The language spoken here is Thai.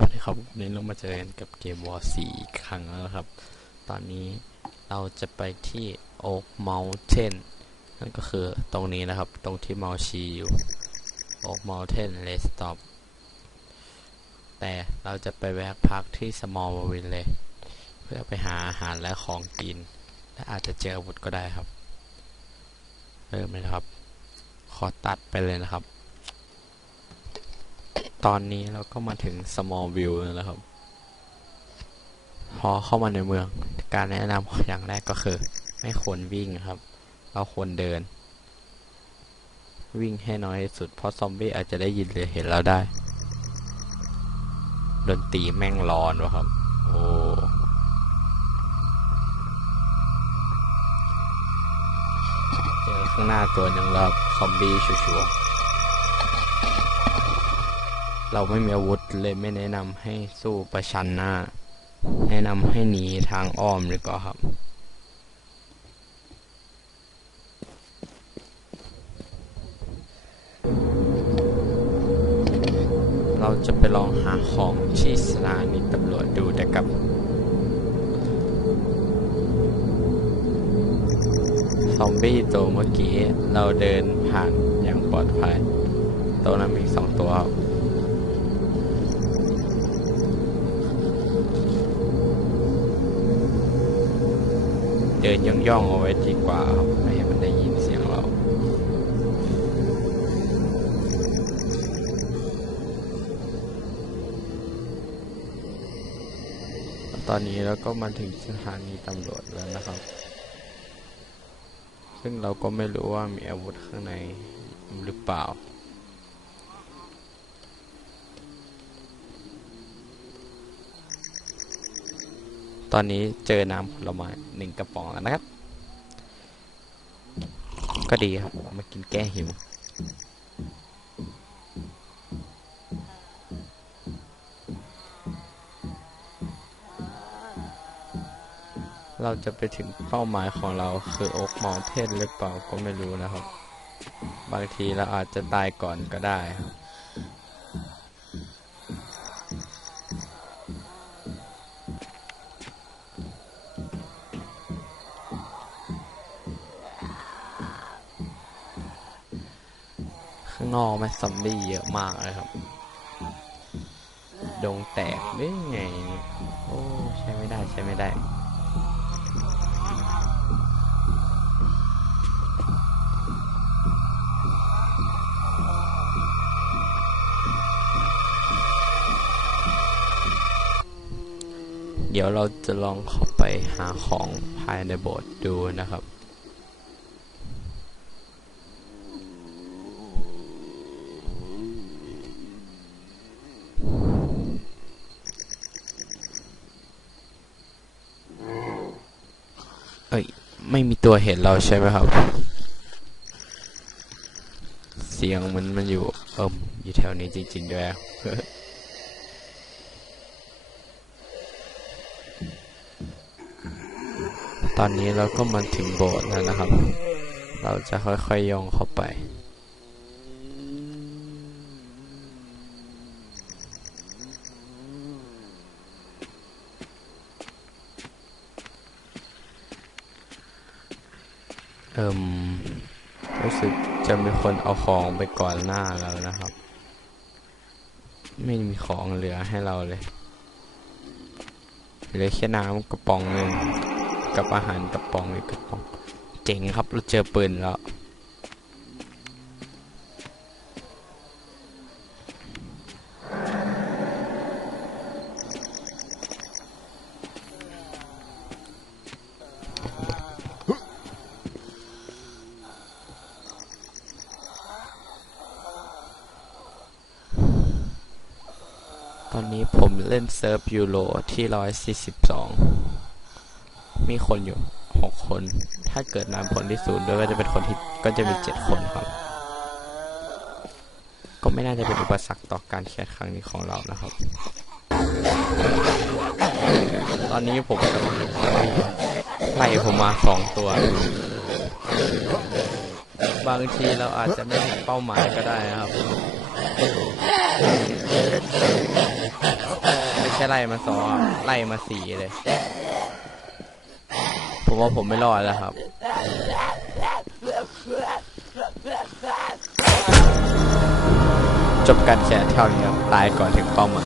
วัสดีครับวันนี้เรามาเจอกันกับเกมวอร์สี่ครั้งแล้วครับ ตอนนี้เราจะไปที่โอ๊กเมลเทนนั่นก็คือตรงนี้นะครับ ตรงที่เมาชีอยู่โอ๊กเมลเทนเลสต็อปแต่เราจะไปแวะพักที่สมอลวินเลย เพื่อไปหาอาหารและของกิน และอาจจะเจออาวุธก็ได้ครับ เริ่มเลยครับ ขอตัดไปเลยนะครับ ตอนนี้เราก็มาถึง small view แล้วครับ พอเข้ามาในเมือง การแนะนำอย่างแรกก็คือ ไม่ควรวิ่งครับ เราควรเดิน วิ่งให้น้อยที่สุด เพราะซอมบี้อาจจะได้ยินหรือเห็นเราได้ ดนตรีแม่งร้อนวะครับ โอ้เจอข้างหน้าตัวหนึ่งแล้วซอมบี้ชัวร์ เราไม่มีอาวุธเลยไม่แนะนำให้สู้ประชันหน้า แนะนำให้หนีทางอ้อมดีกว่าครับเราจะไปลองหาของที่สถานีตำรวจดูนะครับ ซอมบี้ตัวเมื่อกี้เราเดินผ่านอย่างปลอดภัย ตัวนั้นมีสองตัวครับ ดินย่องๆเอาไว้ดีกว่าครับไม่ให้มันได้ยินเสียงเราตอนนี้เราก็มาถึงสถานีตำรวจแล้วนะครับ ซึ่งเราก็ไม่รู้ว่ามีอาวุธข้างในหรือเปล่า อนนี้เจอน้ำผลไม้หนึ่งกระป๋องแล้วนะครับ ก็ดีครับ มากินแก้หิว เราจะไปถึงเป้าหมายของเราคือโอ๊กมอลเทนหรือเปล่าก็ไม่รู้นะครับ บางทีเราอาจจะตายก่อนก็ได้ครับ ข้างนอกมันซอมบี้เยอะมากเลยครับ ดงแตกหรือไงเนี่ยโอ้ใช้ไม่ได้ใช้ไม่ได้เดี๋ยวเราจะลองเข้าไปหาของภายในโบสถ์ดูนะครับ อ้ยไม่มีตัวเห็นเราใช่ไหมครับ เสียงมันมันอยู่เอิมอยู่แถวนี้จริงๆด้วยตอนนี้เราก็มาถึงโบสถ์แล้วนะครับ เราจะค่อยๆย่องเข้าไป เอิมรู้สึกจะมีคนเอาของไปก่อนหน้าแล้วนะครับ ไม่มีของเหลือให้เราเลยเหลือแค่น้ำกระป๋องหนึ่งกับอาหารกระป๋องอีกกระป๋อง เจ๋งครับเราเจอปืนแล้ว อนนี้ผมเล่นเซิร์ฟยูโรที่ร้อยสี่สิบสองมีคนอยู่หกคน ถ้าเกิดนำผลที่ศูนย์ด้วยก็จะเป็นคนที่ก็จะมีเจ็ดคนครับ ก็ไม่น่าจะเป็นอุปสรรคต่อการแข่งครั้งนี้ของเรานะครับ ตอนนี้ผมกำลังไล่ผมมาสองตัว บางทีเราอาจจะไม่ถึงเป้าหมายก็ได้นะครับ ไม่ใช่ไล่มาสองไล่มาสี่เลย ผมว่าผมไม่รอดแล้วครับจบการแข่เท่านี้ครับตายก่อนถึงเป้าหมาย